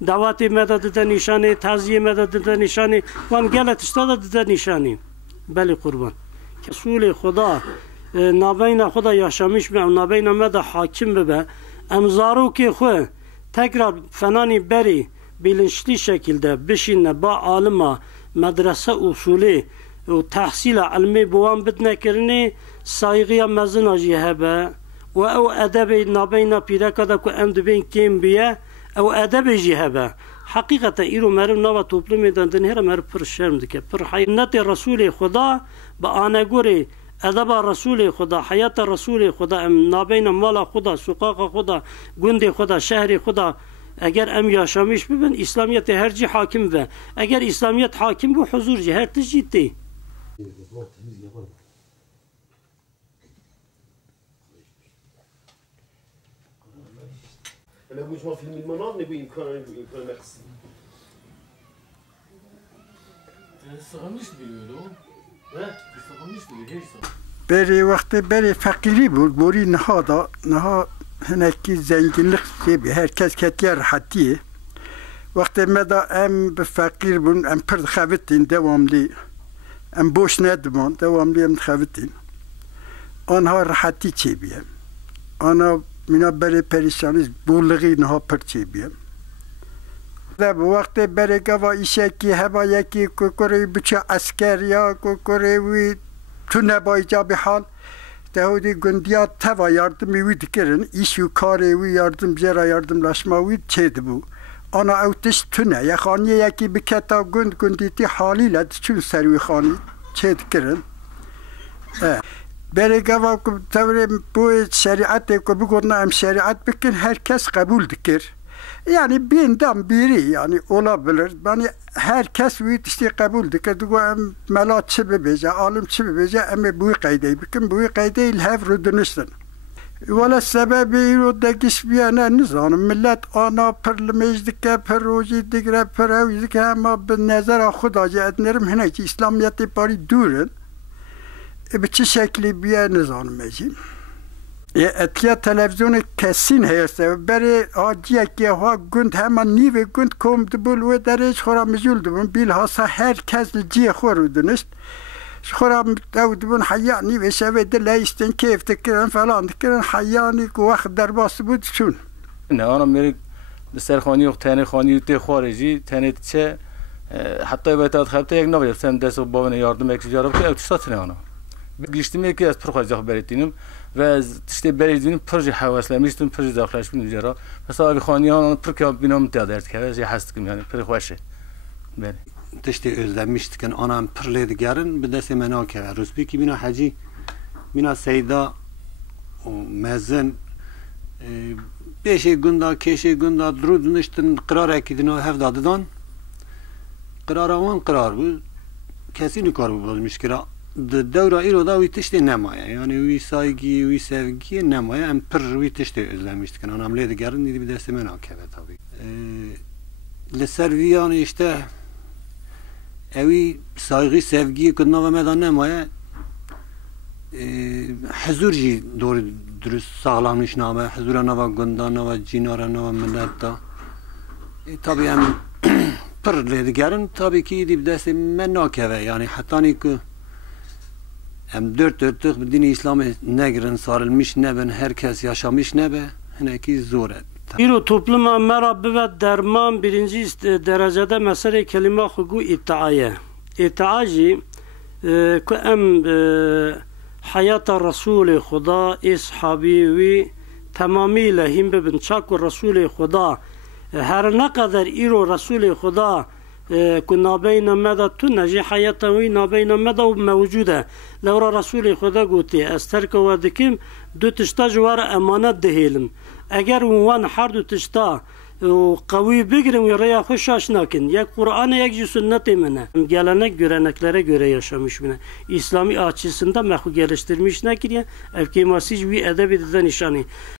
دعوتی مدد ده نشانی، تعزیه مدد ده نشانی، وان گلت اشتاد ده نشانی. بله قربان. رسول خدا نابین خدا یاشمیش به نابین مد حاکم به امزارو که خو تکرار فنانی بری بیلنشلی شکلده بشینه با عالم مدرسه اصولی و تحصیل علمی بوان بدن کرنی سایغی مزن جهبه و او ادب نابین پیرکه ده که ام دبین کیم بیه او ادب جهبه حقیقتا ایرو مرو نوا توپلمی دندن هر مرو پر شرم دکه پر حیانت رسول خدا با آنگوری ادب رسول خدا حیات رسول خدا نابین مال خدا سقاق خدا گند خدا شهر خدا اگر ام یاشامیش ببین اسلامیت هر جی حاکم و اگر اسلامیت حاکم بو حضور جی هر تجیتی نقول ما فيلم المنام نقول يمكن مقصد استغمش بيقولوا ها استغمش بيقولوا بری وقتی بری فقیری بود بوری نها هنکی زنگینlik به هر کس کتی راحتیه وقتی مدا ام به فقیر بون ام پر خواتین دواملی ام بوش ندمان دواملی ام خواتین آنها راحتی چی بیم آنها مینا بری پریشانی بولغی نها پر چی بیم در وقتی بری گوا ایشکی هوا یکی کوکوری بچه عسکر یا کوکوری وی تو نبای جا به حال دهودی گندیا توا یاردمی وید کرن ایشو کاری وی یاردم جرا یاردم لاشما وید چید بو آنا اوتش تونه یا خانی یکی بکتا گندیتی حالی لد چون سروی خانی چید کرن بری گوا تور بو شریعت که بگرنا ام شریعت بکن هر کس قبول دکر yani binden biri yani olabilir. Yani herkes bu işte kabul diyor. Diyor melat çibebeje, alim çibebeje ama bu kaydı. Bakın bu kaydı ilhaf dönüştün. Valla sebebi o da geçmeyene nizanım. Millet ana perlemejdik, perrojidik, perrojidik ama bir nazara Xudacı ednerim hene ki İslamiyet'i bari durun. Bir çi şekli bir nizanım mecim. اتیا تلویزیون کسین هست برای آجیه که ها گند همه نیو گند کم دبول و درش خورا مجول دبون بیل هاسا هر کس جیه خورو دنست خورا دو دبون حیا نیو شوه دلایستن کیف تکرن فلان تکرن حیانی که وقت در باس بود چون نه آنا میری بسر خانی و تنه خانی و تی خارجی تنه چه حتی باید خبته یک نباید سم دست و باون یاردم یک جارب که اکتشات نه آنا گشتیم یکی از پرخوازی بریدیم و تشتی بریدیم پروژه حواسله میشتیم پروژه داخلش بینیم جرا مثلا آبی خانیان پرکاب بینام تعداد که از هست که میانی پرخواشه بله تشتی özlemiştik که آنام پرلید گرن به دست منا که روزبی که بینا حجی بینا سیدا و مزن بیشه گندا کشه گندا درود نشتن قرار اکیدن و هفت دادن قرار آن قرار بود کسی نکار بود مشکل دوره ایرو دا وی تشتی نمایه یعنی وی سایگی وی سوگی نمایه ام پر وی تشتی özlemiştik که آنام لید گرن دیدی به دست من آکبه تابی لسر ویان اشته اوی سایگی سوگی کدنا و مدان نمایه حضور جی دور درست ساغلانش نامه حضور نوا گندان نوا جینار نوا ملت دا تابی ام پر لید گرن تابی که دیدی به دست من آکبه یعنی حتی نیکو هم dört dini İslam'ı negrin sarılmış neben herkes yaşamış nebe heneki zor et. İro topluma merabbe ve derman birinci derecede mesele kelime hugu iddiaya. İddiacı ki em hayata Resulü Xuda ishabi ve tamamıyla himbe bin çaku Resulü Xuda her ne kadar İro Resulü Xuda كنا بين مدى تنجي حياته بين مدى موجودة لو رسول خدا قوتي استرك ودكيم دو تشتا جوار امانات دهيلم اگر وان حردو تشتا قوي بگرم يريا خوش آشناكن یک قرآن یک جو سنت منه gelenek göreneklere göre yaşamış mı İslami açısından mehu geliştirmiş ne ki ya efkemasiz bir edebi de nişani